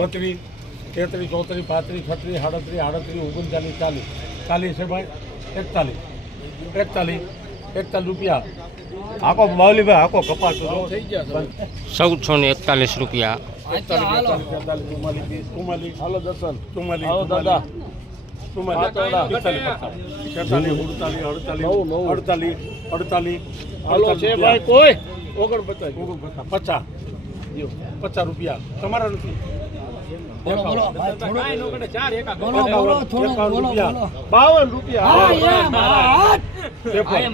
છોત્રીસ તેત્રીસ ચોત્રીસ પાંત્રીસ છત્રીસ સાડત્રીસ આડત્રીસ ઓગણચાલીસ ચાલીસ. ચાલીસ છે ભાઈ? એકતાલીસ. એકતાલીસ. એકતાલીસ રૂપિયા. આખો માવલીભાઈ આખો કપાસ થઈ ગયા ચૌદસો ને એકતાલીસ રૂપિયા. એકતાલીસ રૂપિયા. તમારા ચુમ્માલીસ હાલો છે ભાઈ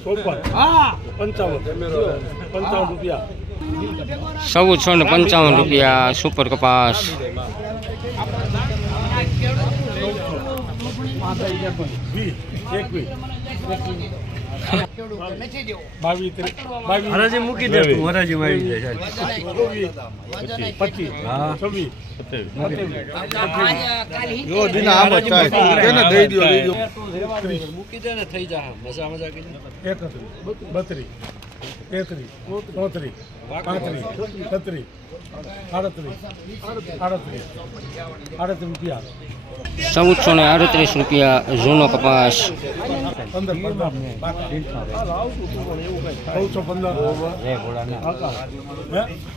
કોઈ રૂપિયા. પંચાવન. રૂપિયા. ચૌદસો ને પંચાવન રૂપિયા સુપર કપાસ. એકવીસ. હરાજી મૂકી દે તું હરાજી આવી જાય પચીસ છવ્વીસ જો દીના આમ જ થાય. કેને દઈ દ્યો દઈ દ્યો. ત્રીસ મૂકી દે ને થઈ જા મજા મજા કરી એકત્રીસ બત્રીસ. તેત્રીસ ચોત્રીસ પાંત્રીસ છત્રીસ આડત્રીસ આડત્રીસ આડત્રીસ રૂપિયા. ચૌદસો ને આડત્રીસ રૂપિયા જૂનો કપાસ. ચૌદસો પંદર.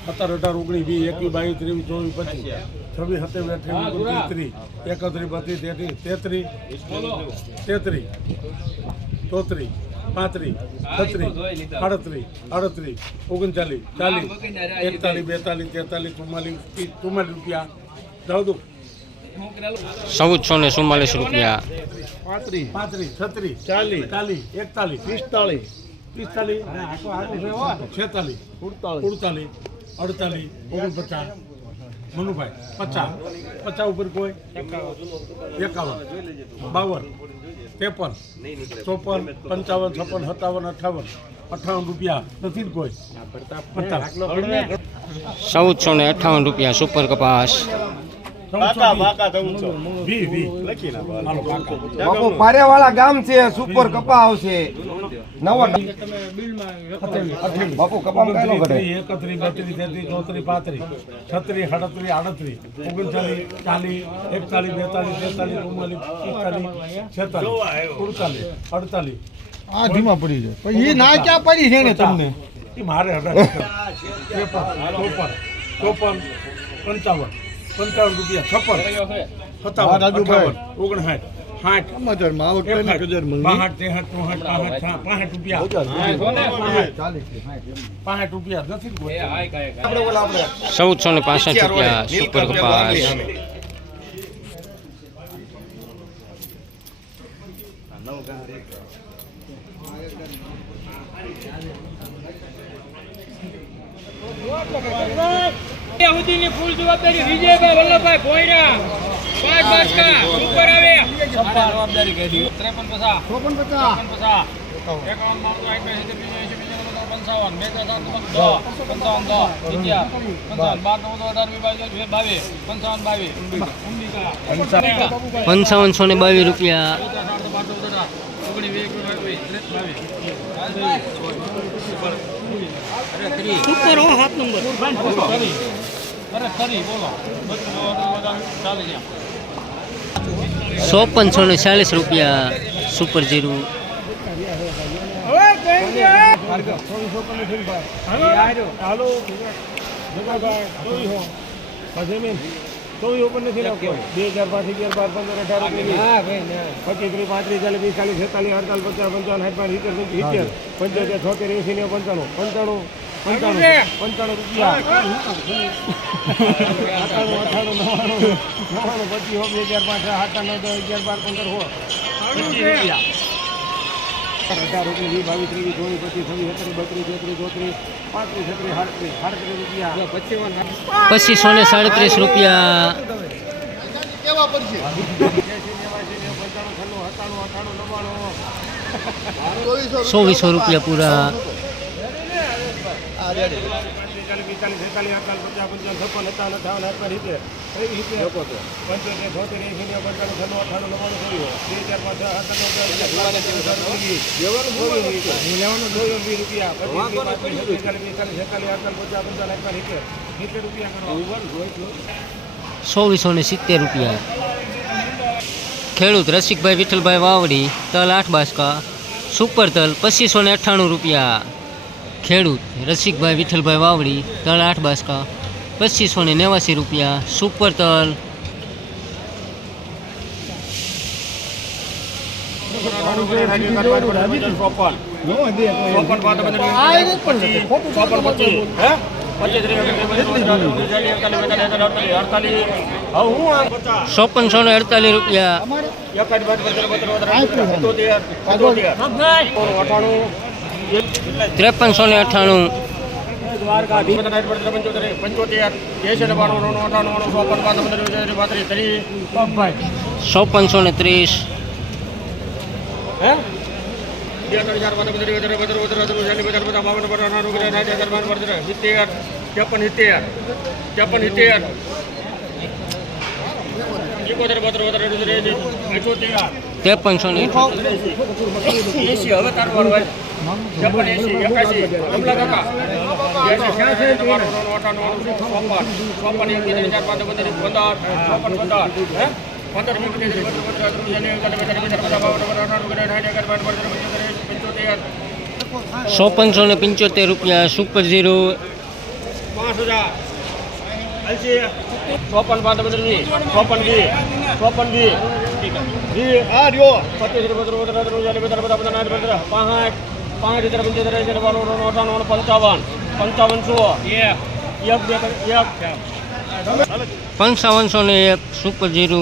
સત્તર અઢાર ઓગણીસ વીસ એકવીસ બાવીસ ત્રેવીસ ચોવીસ પચીસ. છવ્વીસ સત્યાવીસ અઠ્યાવીસ ઓગણત્રીસ ત્રીસ. એકત્રીસ બત્રીસ તેત્રીસ તેત્રીસ. તેત્રીસ. ચોત્રીસ. પાંત્રીસ છત્રીસ આડત્રીસ આડત્રીસ ઓગણચાલીસ ચાલીસ એકતાલીસ બેતાલીસ તેતાલીસ ચુમ્માલીસ ત્રીસ ચુમ્માલીસ રૂપિયા. દઉં ચૌદસો ને ચુમ્માલીસ રૂપિયા. પાંત્રીસ પાંત્રીસ છત્રીસ ચાલીસ ચાલીસ એકતાલીસ પિસ્તાલીસ પિસ્તાલીસ છેતાલીસ ઉડતાલીસ અડતાલીસ ઓગણપચાસ મનુભાઈ પચાસ. પચાસ ઉપર કોઈ? એકાવન. બાવન. ત્રેપન. ચોપન પંચાવન છપ્પન સત્તાવન અઠાવન અઠાવન રૂપિયા. નથી કોઈ? પચાસ. ચૌદસો ને અઠ્ઠાવન રૂપિયા સુપર કપાસ. પારેવાળા ગામ છે સુપર કપા આવશે. નવો બાપુ કપા છત્રીસ ઓગણચાલીસ ચાલીસ એકતાલીસ બેતાલીસ તેતાલીસ ચુમ્માલીસ પિસ્તાલીસ છેતાલીસ સુડતાલીસ અડતાલીસ. આ ધીમા પડી જાય પણ એ ના ક્યાં પડી છે ને તમને? મારે ચોપન પંચાવન. પંચાવન રૂપિયા છપ્પન. સત્તાવન. અઠાવન ઓગણસાઠ સાઠ. સમાચારમાં આવક કઈ ને કદર મંગી બાસઠ ત્રેસઠ ચોસઠ પાંસઠ પાંસઠ રૂપિયા. પાંસઠ. રૂપિયા નથી? આપણે ઓલા આપણે. ચૌદસો ને પાસઠ રૂપિયા સુપર કપાસ. સુધીની ફૂલ જવાબદારી વિજયભાઈ વલ્લભભાઈ ભોયરા પાંચ બાસકા ઉપર આવે. જવાબદારી કરી ત્રેપન પચાસ ચોપન પચાસ પચાસ એકાવન બાણું સાઠ બે સિત્તેર પિસ્તાલીસ એંસી પંચાવન બે ત્રણ પંચાવન દસ અગિયાર પંચાવન બાર નવ દસ અઢાર બાવીસ બાવીસ પંચાવન બાવીસ પંચાવનસો ને બાવીસ રૂપિયા. ઉપર હો નંબર. અરે ખરી બોલો. બધું ચાલે છે ચોપનસો ને ચાલીસ રૂપિયા સુપર જીરું. ચોવીસ ઉપર નથી રાખો બે હજાર પાંચ અગિયાર બાર પંદર અઢાર પચીસ ત્રીસ પાંત્રીસ ચાલીસ પિસ્તાલીસ છેતાલીસ અડતાલીસ પચાસ પંચાવન સાઠ પાંચ સિત્તેર સિત્તેર પંચોતેર છોતેર એસી ને પંચાણું. પંચાણું. પંચાણું પંચાણું રૂપિયા. અઠાણું અઠાણું નવ્વાણું નવ્વાણું પચીસ હો બે હજાર પાંચ આઠ નવ દસ અગિયાર બાર પંદર હો રૂપિયા. અઢાર ઓગણીસ વીસ બાવીસ ત્રેવીસ ચોવીસ પચીસ છવ્વીસ સત્તરીસ બત્રીસ તેત્રીસ ચોત્રીસ પાંત્રીસ છત્રીસ સાડત્રીસ સાડત્રીસ રૂપિયા. પચીસો ને સાડત્રીસ રૂપિયા. કેવા પડશે? ચોવીસો રૂપિયા પૂરા. ચોવીસ ને સિત્તેર રૂપિયા. ખેડૂત રસિકભાઈ વિઠ્ઠલભાઈ વાવડી તલ આઠ બાસકા સુપર તલ પચીસો ને અઠ્ઠાણું રૂપિયા. ખેડૂત રસિકભાઈ વિઠ્ઠલભાઈ વાવડી તલ આઠ બાસકા પચીસો ને નેવાસી રૂપિયા સુપર તલ ચોપનસો ને અડતાલીસ રૂપિયા ત્રેપનસો ને અઠ્ઠાણું. ચોપનસો ને ત્રીસ. ત્રેપન સિત્તેર ત્રેપન સિત્તેર ત્રેપનસો ને એસી હવે તારું વારું ભાઈ છપ્પન એસી એકાસી કમલા કાકા એસી છ્યાસી અઠાણું ચોપન ચોપન એક બે ત્રણ ચાર પાંચ પંદર પંદર ચોપન પંદર હે પંદર વીસ ત્રીસ બત્રીસ બત્રીસ ત્રીસ ચાલીસ એકતાલીસ બેતાલીસ પચાસ બાવન પચાસ અઠાણું ઓગણસાઠ એકાવન બાવન પંચોતેર પંચોતેર ચોપનસો ને પંચોતેર રૂપિયા સુપર ઝીરો પાંચ હજાર એસી ચોપન પાંચ પંદર વીસ ચોપન વીસ ચોપન વીસ વીસ આ રહ્યો પચીસ બત્રીસ બત્રીસ બત્રીસ હજાર પંચોતેર એંસી બાણું અઠાણું પંચાવન પંચાવનસો એક બે એક. પંચાવનસો ને એક સુપર ઝીરો